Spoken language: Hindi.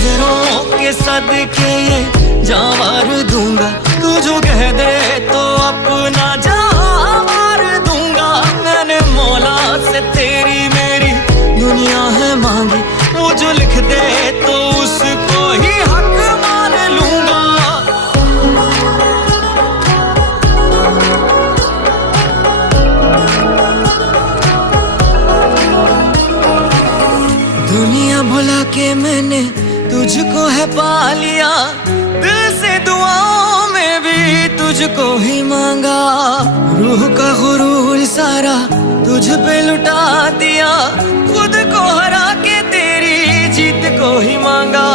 नजरों के सदके ये जावार दूंगा, तू जो कह दे तो अपना जहां मार दूंगा। मैंने मौला से तेरी मेरी दुनिया है मांगी, वो जो लिख दे तो उसको ही हक मान लूंगा। दुनिया भुला के मैंने तुझको है पा लिया, दिल से दुआओं में भी तुझको ही मांगा। रूह का गुरूर सारा तुझ पे लुटा दिया, खुद को हरा के तेरी जीत को ही मांगा।